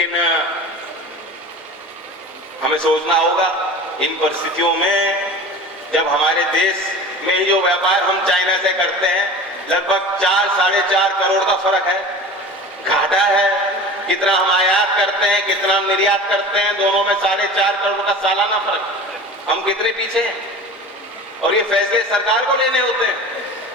लेकिन हमें सोचना होगा इन परिस्थितियों में, जब हमारे देश में जो व्यापार हम चाइना से करते हैं लगभग 4-4.5 करोड़ का फर्क है, घाटा है। कितना हम आयात करते हैं, कितना हम निर्यात करते हैं, दोनों में 4.5 करोड़ का सालाना फर्क। हम कितने पीछे हैं, और ये फैसले सरकार को लेने होते हैं।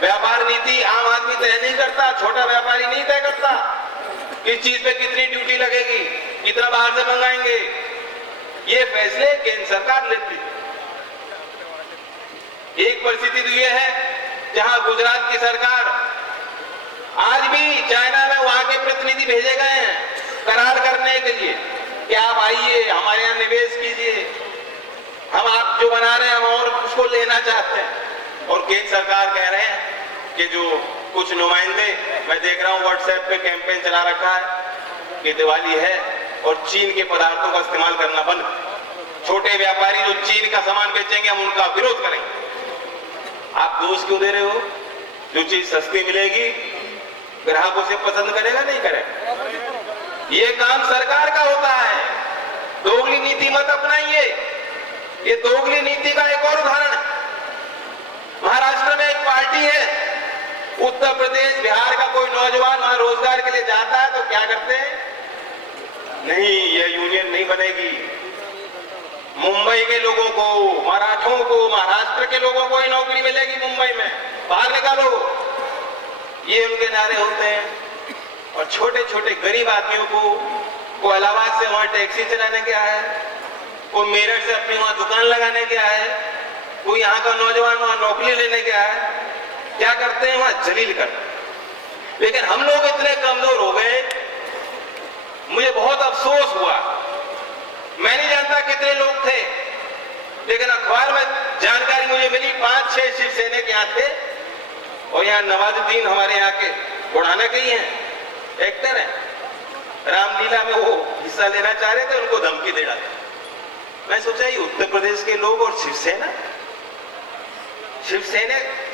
व्यापार नीति आम आदमी तय नहीं करता, छोटा व्यापारी नहीं तय करता किस चीज पे कितनी ड्यूटी लगेगी, कितना बाहर से मंगाएंगे। ये फैसले केंद्र सरकार लेती है। एक परिस्थिति तो ये है जहां गुजरात की सरकार आज भी चाइना में वहां के प्रतिनिधि भेजे गए हैं करार करने के लिए कि आप आइए हमारे यहाँ निवेश कीजिए, हम आप जो बना रहे हैं हम और उसको लेना चाहते हैं। और केंद्र सरकार कह रहे हैं कि जो कुछ नुमाइंदे, मैं देख रहा हूं व्हाट्सएप पे कैंपेन चला रखा है कि दिवाली है और चीन के पदार्थों का इस्तेमाल करना बंद। छोटे व्यापारी जो चीन का सामान बेचेंगे हम उनका विरोध करेंगे। आप दोष क्यों दे रहे हो? जो चीज सस्ती मिलेगी ग्राहक उसे पसंद करेगा नहीं करेगा? ये काम सरकार का होता है। दोगली नीति मत अपनाइए। ये दोगली नीति का एक और उदाहरण है। महाराष्ट्र में एक पार्टी है, उत्तर प्रदेश बिहार का कोई नौजवान वहां रोजगार के लिए जाता है तो क्या करते हैं? नहीं, ये यूनियन नहीं बनेगी। मुंबई के लोगों को, मराठों को, महाराष्ट्र के लोगों को ही नौकरी मिलेगी मुंबई में, बाहर निकालो। ये उनके नारे होते हैं। और छोटे छोटे गरीब आदमियों को इलाहाबाद से वहां टैक्सी चलाने के आया है, कोई मेरठ से अपनी वहां दुकान लगाने के आया है, कोई यहाँ का नौजवान वहां नौकरी लेने के आया है। क्या करते हैं? वहां जलील करते हैं। लेकिन हम लोग इतने कमजोर हो गए, मुझे बहुत अफसोस हुआ। मैं नहीं जानता कितने लोग थे, लेकिन अखबार में जानकारी मुझे मिली 5-6 शिवसेना के यहाँ थे। और यहाँ नवाजुद्दीन हमारे यहाँ के बुढ़ाना के ही हैं, एक्टर हैं, रामलीला में वो हिस्सा लेना चाह रहे थे, उनको धमकी दे डाली। मैं सोचा ये उत्तर प्रदेश के लोग और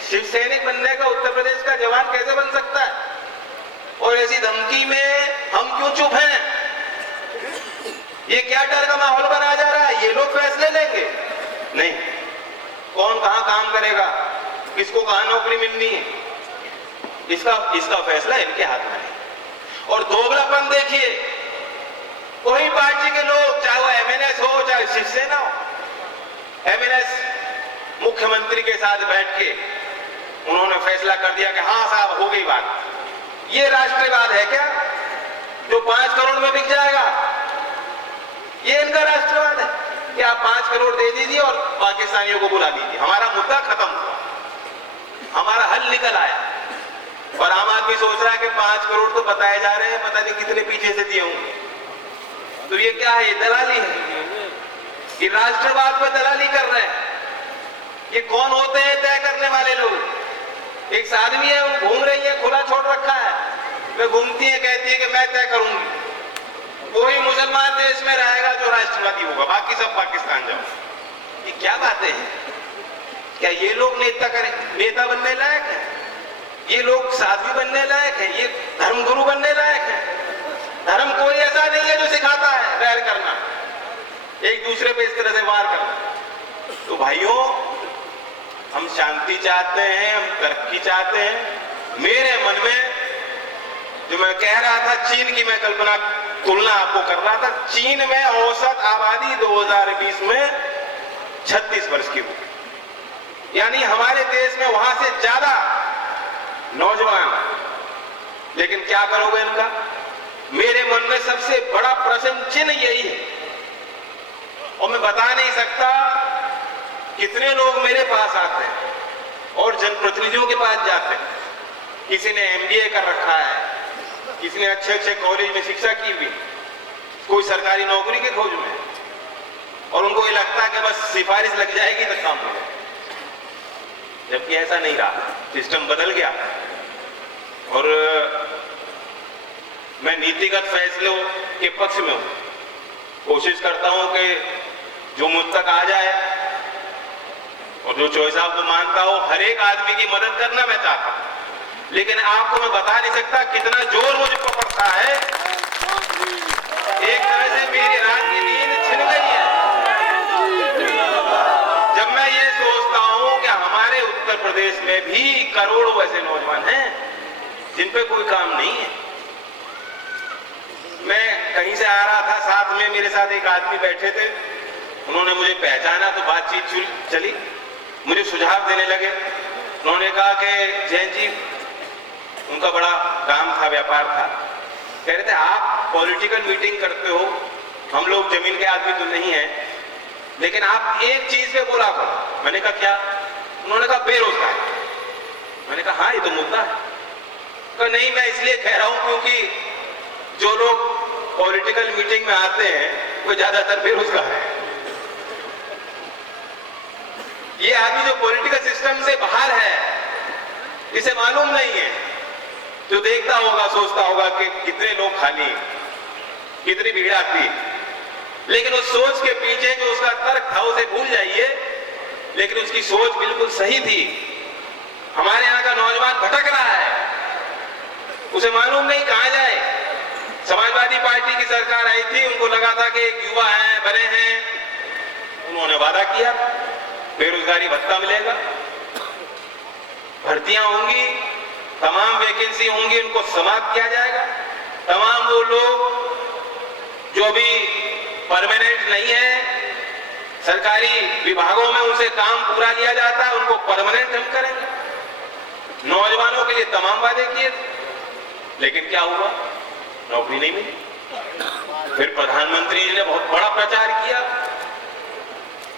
शिवसैनिक बनने का उत्तर प्रदेश का जवान कैसे बन सकता है? और ऐसी धमकी में हम क्यों चुप हैं? ये क्या डर का माहौल बना जा रहा है? ये लोग फैसले लेंगे? नहीं। कौन कहां काम करेगा, किसको कहां नौकरी मिलनी है, इसका फैसला इनके हाथ में है। और दोगलापन देखिए, कोई पार्टी के लोग, चाहे वो एमएनएस हो चाहे शिवसेना हो, एमएनएस मुख्यमंत्री के साथ बैठ के उन्होंने फैसला कर दिया कि हाँ साहब हो गई बात। ये राष्ट्रवाद है क्या जो 5 करोड़ में बिक जाएगा? ये इनका राष्ट्रवाद है कि आप 5 करोड़ दे दीजिए और पाकिस्तानियों को बुला दीजिए, हमारा मुद्दा खत्म हुआ, हमारा हल निकल आया। और आम आदमी सोच रहा है कि 5 करोड़ तो बताए जा रहे हैं, पता नहीं कितने पीछे से दिए होंगे। तो ये क्या है? ये दलाली है। ये राष्ट्रवाद पे दलाली कर रहे हैं। ये कौन होते हैं तय करने वाले लोग? एक आदमी है, वो घूम रही है, खुला छोड़ रखा है, वे घूमती है, कहती है कि मैं तय करूंगी। कोई मुसलमान देश में रहेगा जो राष्ट्रवादी होगा, बाकी सब पाकिस्तान जाओ। ये क्या बातें हैं? क्या ये लोग नेता बनने लायक है? ये लोग साध्वी बनने लायक है? ये धर्मगुरु बनने लायक है? धर्म कोई ऐसा नहीं है जो सिखाता है वैर करना, एक दूसरे पे इस तरह से वार करना। तो भाइयों, हम शांति चाहते हैं, हम तरक्की चाहते हैं। मेरे मन में जो मैं कह रहा था, चीन की मैं तुलना आपको कर रहा था। चीन में औसत आबादी 2020 में 36 वर्ष की होगी, यानी हमारे देश में वहां से ज्यादा नौजवान। लेकिन क्या करोगे इनका? मेरे मन में सबसे बड़ा प्रश्न चिन्ह यही है। और मैं बता नहीं सकता कितने लोग मेरे पास आते हैं और जनप्रतिनिधियों के पास जाते हैं। किसी ने एमबीए कर रखा है, किसी ने अच्छे कॉलेज में शिक्षा की हुई, कोई सरकारी नौकरी के खोज में, और उनको ये लगता है कि बस सिफारिश लग जाएगी तो काम हो जाएगा। जबकि ऐसा नहीं रहा, सिस्टम बदल गया। और मैं नीतिगत फैसलों के पक्ष में हूं, कोशिश करता हूं कि जो मुझ तक आ जाए और जो चॉइस आपको मानता हो, हर एक आदमी की मदद करना मैं चाहता हूं। लेकिन आपको मैं बता नहीं सकता कितना जोर मुझे पकड़ता है। एक प्रदेश में भी करोड़ों ऐसे नौजवान हैं जिन पे कोई काम नहीं है। मैं कहीं से आ रहा था, साथ में मेरे साथ एक आदमी बैठे थे, उन्होंने मुझे पहचाना तो बातचीत चली, मुझे सुझाव देने लगे। उन्होंने कहा कि जैन जी, उनका बड़ा काम था, व्यापार था, कह रहे थे आप पॉलिटिकल मीटिंग करते हो, हम लोग जमीन के आदमी तो नहीं है, लेकिन आप एक चीज पे बोला करो। मैंने कहा क्या? उन्होंने कहा बेरोजगार। मैंने कहा हाँ, ये तो मुद्दा है। कहा नहीं, मैं इसलिए कह रहा हूं क्योंकि जो लोग पॉलिटिकल मीटिंग में आते हैं वो ज्यादातर बेरोजगार है। ये आदमी जो पॉलिटिकल सिस्टम से बाहर है, इसे मालूम नहीं है, जो देखता होगा सोचता होगा कि कितने लोग खाली हैं, कितनी भीड़ आती है, लेकिन उस सोच के पीछे जो उसका तर्क था उसे भूल जाइए, लेकिन उसकी सोच बिल्कुल सही थी। हमारे यहाँ का नौजवान भटक रहा है, उसे मालूम नहीं कहां जाए। समाजवादी पार्टी की सरकार आई थी, उनको लगा था कि एक युवा है, बने हैं, उन्होंने वादा किया बेरोजगारी भत्ता मिलेगा, भर्तियां होंगी, तमाम वैकेंसी होंगी, उनको समाप्त किया जाएगा। तमाम वो लोग जो भी परमानेंट नहीं है, सरकारी विभागों में उनसे काम पूरा लिया जाता है, उनको परमानेंट हम करेंगे। नौजवानों के लिए तमाम वादे किए थे, लेकिन क्या हुआ? नौकरी नहीं मिली। फिर प्रधानमंत्री जी ने बहुत बड़ा प्रचार किया,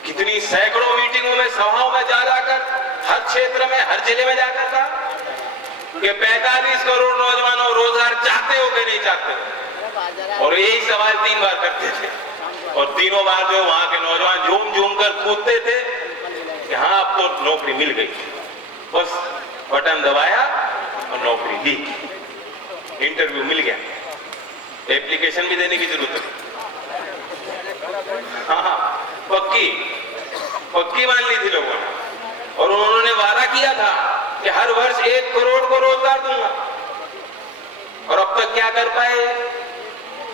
कितनी सैकड़ों मीटिंगों में, सभाओं में जा जाकर, हर क्षेत्र में, हर जिले में जाकर कहा कि 45 करोड़ नौजवानों रोजगार चाहते हो कि नहीं चाहते हो? और यही सवाल 3 बार करते थे, और तीनों बार जो वहां के नौजवान झूम झूम कर कूदते थे कि हाँ अब तो नौकरी मिल गई। बस बटन दबाया और नौकरी ली, इंटरव्यू मिल गया, एप्लीकेशन भी देने की जरूरत है। हाँ, पक्की मान ली थी लोगों ने, और उन्होंने वादा किया था कि हर वर्ष 1 करोड़ को रोजगार दूंगा। और अब तक क्या कर पाए?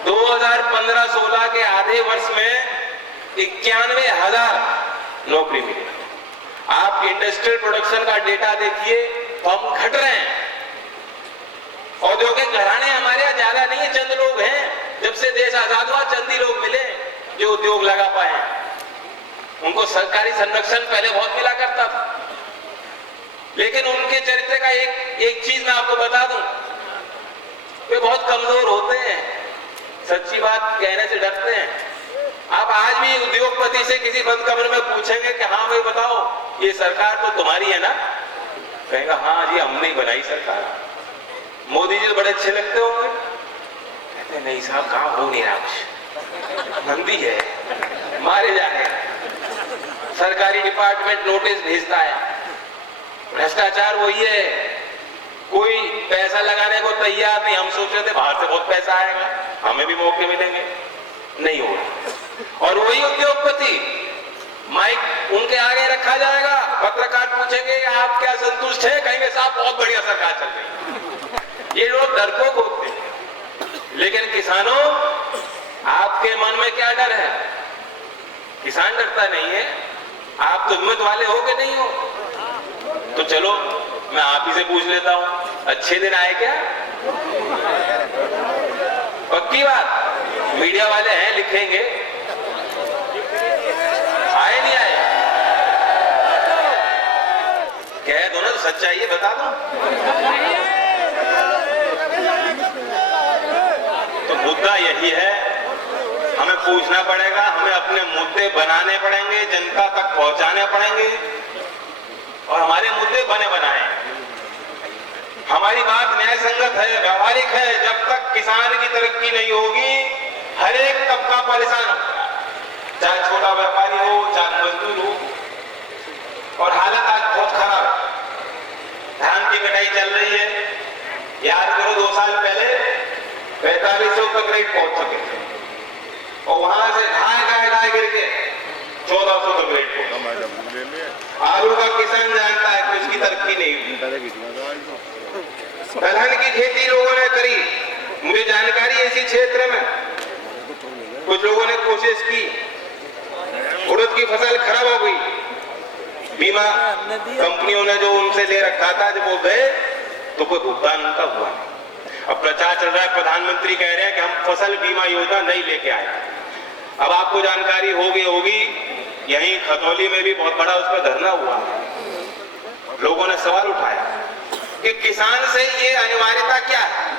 2015-16 के आधे वर्ष में 91,000 नौकरी मिली। आप इंडस्ट्रियल प्रोडक्शन का डेटा देखिए तो हम घट रहे हैं। औद्योगिक घराने हमारे यहाँ ज्यादा नहीं है, चंद लोग हैं। जब से देश आजाद हुआ चंद ही लोग मिले जो उद्योग लगा पाए। उनको सरकारी संरक्षण पहले बहुत मिला करता था, लेकिन उनके चरित्र का एक चीज मैं आपको बता दूं, वे बहुत कमजोर होते हैं, सच्ची बात कहने से डरते हैं। आप आज भी उद्योगपति से किसी बंद कमरे में पूछेंगे कि हाँ भाई बताओ ये सरकार तो तुम्हारी है ना, कहेगा हाँ जी हमने ही बनाई सरकार। मोदी जी तो बड़े अच्छे लगते होंगे, कहते नहीं साहब काम हो नहीं रहा, कुछ मंदी है, मारे जा रहे हैं। सरकारी डिपार्टमेंट नोटिस भेजता है, भ्रष्टाचार वही है, कोई पैसा लगाने को तैयार नहीं। हम सोच रहे थे बाहर से बहुत पैसा आएगा, हमें भी मौके मिलेंगे, नहीं हो रहा। और वही उद्योगपति, माइक उनके आगे रखा जाएगा, पत्रकार पूछेंगे आप क्या संतुष्ट है, कहेंगे साहब बहुत बढ़िया सरकार चल रही। ये लोग डरपोक होते हैं। लेकिन किसानों, आपके मन में क्या डर है? किसान डरता नहीं है, आप तो हिम्मत वाले हो कि नहीं हो? तो चलो मैं आप ही से पूछ लेता हूं, अच्छे दिन आए क्या? पक्की बात, मीडिया वाले हैं लिखेंगे, आए नहीं आए? कह दो ना, तो सच्चाई है बता दो। तो मुद्दा यही है, हमें पूछना पड़ेगा, हमें अपने मुद्दे बनाने पड़ेंगे, जनता तक पहुंचाने पड़ेंगे, और हमारे मुद्दे बने बनाए। हमारी बात न्याय संगत है, व्यवहारिक है। जब तक किसान की तरक्की नहीं होगी, हर एक तबका परेशान होगा, चाहे छोटा व्यापारी हो, चाहे मजदूर हो। और हालत आज बहुत खराब है, धान की कटाई चल रही है। याद करो 2 साल पहले 4500 तक रेट पहुंच चुके थे, और वहां से ढाई गिर के 1400 तक रेट पहुंचा। आलू का किसान जानता है कि उसकी तरक्की नहीं हुई। दलहन की खेती लोगों ने करी, मुझे जानकारी इसी क्षेत्र में कुछ लोगों ने कोशिश की, उड़द की फसल खराब हो गई, बीमा कंपनियों ने जो उनसे ले रखा था, जब वो गए तो कोई भुगतान उनका हुआ नहीं। अब प्रचार चल रहा है, प्रधानमंत्री कह रहे हैं कि हम फसल बीमा योजना नहीं लेके आए। अब आपको जानकारी होगी, यहीं खतौली में भी बहुत बड़ा उस पर धरना हुआ। लोगों ने सवाल उठाया कि किसान से ये अनिवार्यता क्या है?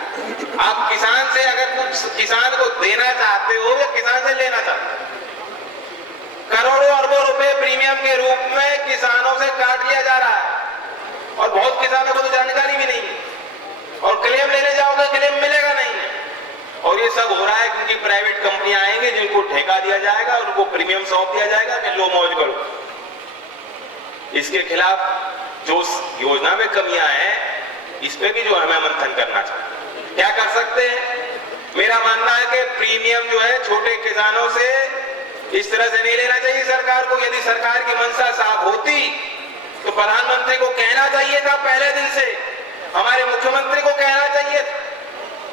आप किसान से अगर कुछ किसान को देना चाहते हो या किसान से लेना चाहते हो? करोड़ों अरबों रुपए प्रीमियम के रूप में किसानों से काट लिया जा रहा है और बहुत किसानों को तो जानकारी भी नहीं है, और क्लेम लेने जाओगे क्लेम मिलेगा नहीं है। और ये सब हो रहा है क्योंकि प्राइवेट कंपनियां आएंगे जिनको ठेका दिया जाएगा, उनको प्रीमियम सौंप दिया जाएगा कि लो मौज करो। इसके खिलाफ जो योजना में कमियां हैं, इस पे भी जो हमें मंथन करना चाहिए। क्या कर सकते हैं? मेरा मानना है कि प्रीमियम जो है छोटे किसानों से इस तरह से नहीं लेना चाहिए सरकार को। यदि सरकार की मंशा साफ होती तो प्रधानमंत्री को कहना चाहिए था पहले दिन से, हमारे मुख्यमंत्री को कहना चाहिए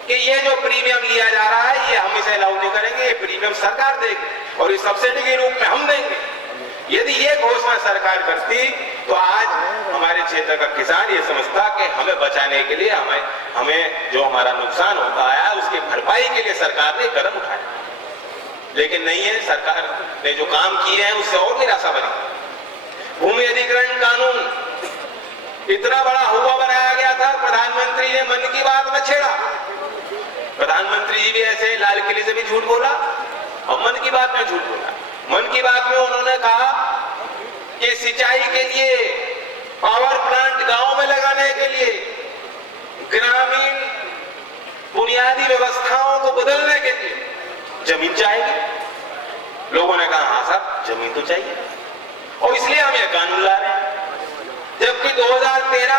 कि ये जो प्रीमियम लिया जा रहा है ये हम इसे अलाउ नहीं करेंगे, ये प्रीमियम सरकार देगी और ये सब्सिडी के रूप में हम देंगे। यदि ये घोषणा सरकार करती तो आज हमारे क्षेत्र का किसान ये समझता कि हमें बचाने के लिए हमें जो हमारा नुकसान होता है उसकी भरपाई के लिए सरकार ने कदम उठाया। लेकिन नहीं है, सरकार ने जो काम किए हैं उससे और निराशा बनी। भूमि अधिग्रहण कानून इतना बड़ा हुआ बनाया गया था, प्रधानमंत्री ने मन की बात में छेड़ा। प्रधानमंत्री जी भी ऐसे लाल किले से भी झूठ बोला और मन की बात में झूठ बोला। मन की बात में उन्होंने कहा कि सिंचाई के लिए पावर प्लांट गांव में लगाने के लिए, ग्रामीण बुनियादी व्यवस्थाओं को बदलने के लिए जमीन चाहिए। लोगों ने कहा हाँ साहब जमीन तो चाहिए और इसलिए हम यह कानून ला रहे हैं। जबकि 2013